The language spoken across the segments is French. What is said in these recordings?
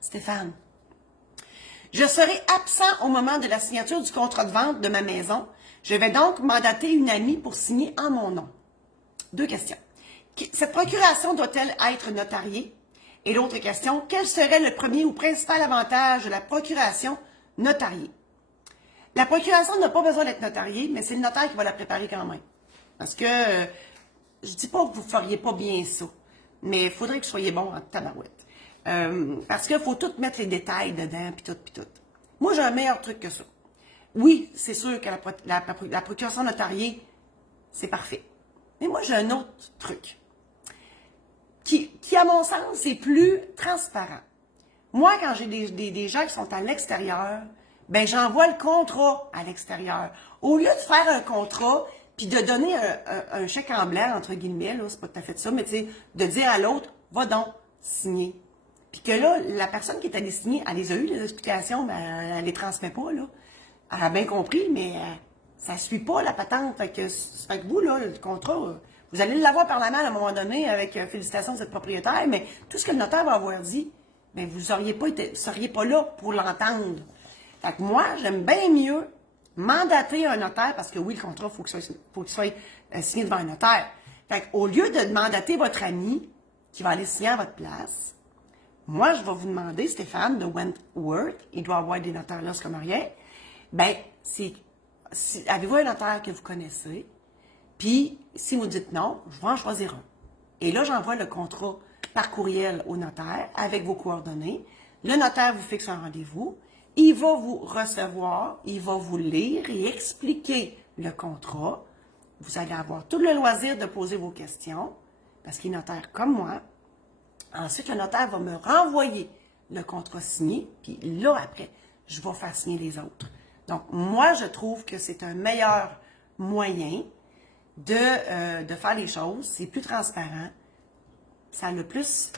Stéphane, je serai absent au moment de la signature du contrat de vente de ma maison. Je vais donc mandater une amie pour signer en mon nom. 2 questions. Cette procuration doit-elle être notariée? Et l'autre question, quel serait le premier ou principal avantage de la procuration notariée? La procuration n'a pas besoin d'être notariée, mais c'est le notaire qui va la préparer quand même. Parce que, je dis pas que vous ne feriez pas bien ça, mais il faudrait que vous soyez bon en tabarouette. Parce qu'il faut tout mettre les détails dedans, puis tout, puis tout. Moi, j'ai un meilleur truc que ça. Oui, c'est sûr que la procuration notariée, c'est parfait. Mais moi, j'ai un autre truc qui, à mon sens, est plus transparent. Moi, quand j'ai des gens qui sont à l'extérieur, ben j'envoie le contrat à l'extérieur. Au lieu de faire un contrat, puis de donner un chèque en blanc, entre guillemets, là, c'est pas tout à fait ça, mais tu sais, de dire à l'autre, va donc signer. Puis que là, la personne qui est allée signer, elle les a eu, les explications, mais elle les transmet pas, là. Elle a bien compris, mais ça suit pas la patente. Fait que vous, là, le contrat, vous allez l'avoir par la main à un moment donné avec félicitations de cette propriétaire, mais tout ce que le notaire va avoir dit, ben vous seriez pas là pour l'entendre. Fait que moi, j'aime bien mieux mandater un notaire, parce que oui, le contrat, faut qu'il soit signé devant un notaire. Fait qu'au lieu de mandater votre ami qui va aller signer à votre place, moi, je vais vous demander, Stéphane de Wentworth, il doit avoir des notaires là, c'est comme rien, ben, avez-vous un notaire que vous connaissez? Puis, si vous dites non, je vais en choisir un. Et là, j'envoie le contrat par courriel au notaire avec vos coordonnées. Le notaire vous fixe un rendez-vous. Il va vous recevoir, il va vous lire et expliquer le contrat. Vous allez avoir tout le loisir de poser vos questions, parce qu'il est notaire comme moi. Ensuite, le notaire va me renvoyer le contrat signé, puis là, après, je vais faire signer les autres. Donc, moi, je trouve que c'est un meilleur moyen de faire les choses. C'est plus transparent. Ça a le plus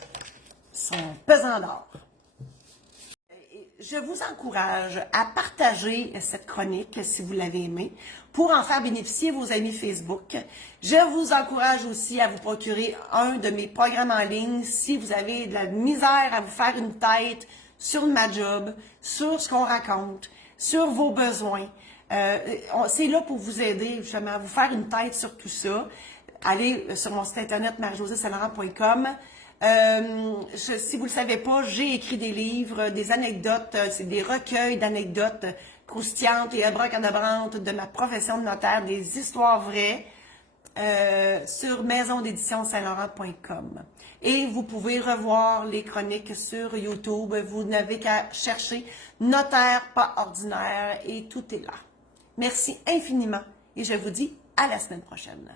son pesant d'or. Je vous encourage à partager cette chronique si vous l'avez aimée pour en faire bénéficier vos amis Facebook. Je vous encourage aussi à vous procurer un de mes programmes en ligne si vous avez de la misère à vous faire une tête sur ma job, sur ce qu'on raconte, sur vos besoins. C'est là pour vous aider justement à vous faire une tête sur tout ça. Allez sur mon site internet marie-josée-saint-laurent.com. Si vous ne le savez pas, j'ai écrit des livres, des anecdotes, c'est des recueils d'anecdotes croustillantes et abracadabrantes de ma profession de notaire, des histoires vraies sur maisondédition-saint-laurent.com. Et vous pouvez revoir les chroniques sur YouTube. Vous n'avez qu'à chercher Notaire pas ordinaire et tout est là. Merci infiniment et je vous dis à la semaine prochaine.